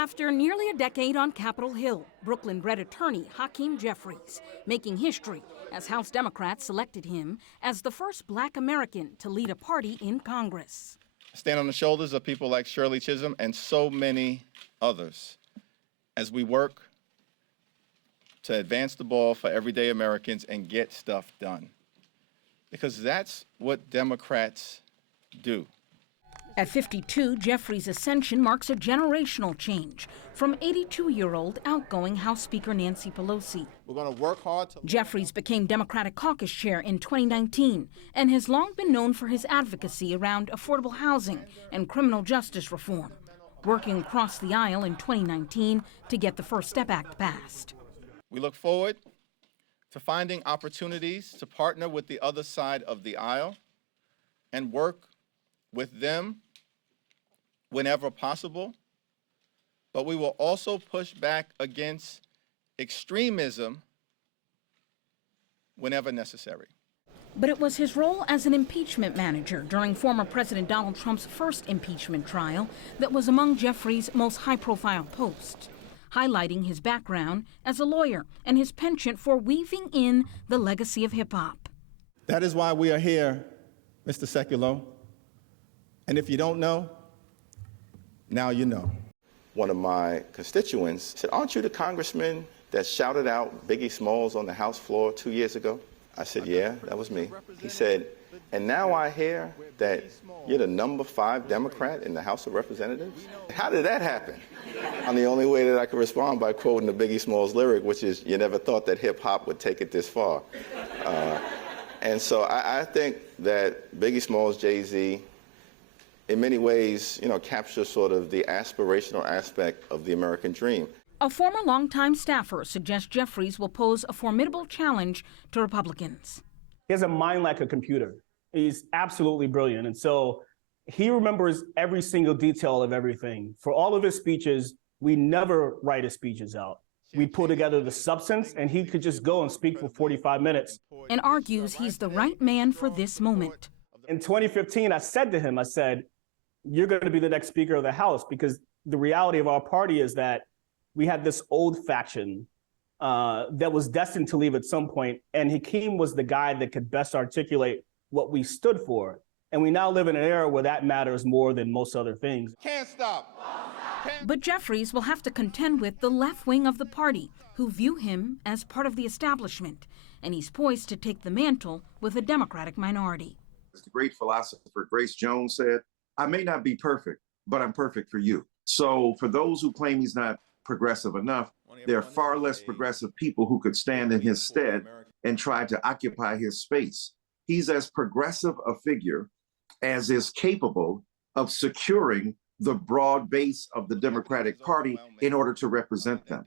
After nearly a decade on Capitol Hill, Brooklyn-bred attorney Hakeem Jeffries making history as House Democrats selected him as the first Black American to lead a party in Congress. I stand on the shoulders of people like Shirley Chisholm and so many others as we work to advance the ball for everyday Americans and get stuff done. Because that's what Democrats do. At 52, Jeffries' ascension marks a generational change from 82-year-old outgoing House Speaker Nancy Pelosi. We're going to work hard to... Jeffries became Democratic caucus chair in 2019 and has long been known for his advocacy around affordable housing and criminal justice reform, working across the aisle in 2019 to get the First Step Act passed. We look forward to finding opportunities to partner with the other side of the aisle and work with them whenever possible, but we will also push back against extremism whenever necessary. But it was his role as an impeachment manager during former President Donald Trump's first impeachment trial that was among Jeffries' most high-profile posts, highlighting his background as a lawyer and his penchant for weaving in the legacy of hip-hop. That is why we are here, Mr. Sekulow. And if you don't know, now you know. One of my constituents said, "Aren't you the congressman that shouted out Biggie Smalls on the House floor 2 years ago?" I said, "Yeah, that was me." He said, "And now I hear that you're the number 5 Democrat in the House of Representatives? How did that happen?" And the only way that I could respond by quoting the Biggie Smalls lyric, which is, "You never thought that hip-hop would take it this far." And so I think that Biggie Smalls, Jay-Z, in many ways, captures sort of the aspirational aspect of the American dream. A former longtime staffer suggests Jeffries will pose a formidable challenge to Republicans. He has a mind like a computer. He's absolutely brilliant. And so he remembers every single detail of everything. For all of his speeches, we never write his speeches out. We pull together the substance, and he could just go and speak for 45 minutes. And argues he's the right man for this moment. In 2015, I said to him, I said, "You're going to be the next Speaker of the House," because the reality of our party is that we had this old faction that was destined to leave at some point, and Hakeem was the guy that could best articulate what we stood for. And we now live in an era where that matters more than most other things. Can't stop. But Jeffries will have to contend with the left wing of the party, who view him as part of the establishment, and he's poised to take the mantle with a Democratic minority. As the great philosopher Grace Jones said, "I may not be perfect, but I'm perfect for you." So for those who claim he's not progressive enough, there are far less progressive people who could stand in his stead and try to occupy his space. He's as progressive a figure as is capable of securing the broad base of the Democratic Party in order to represent them.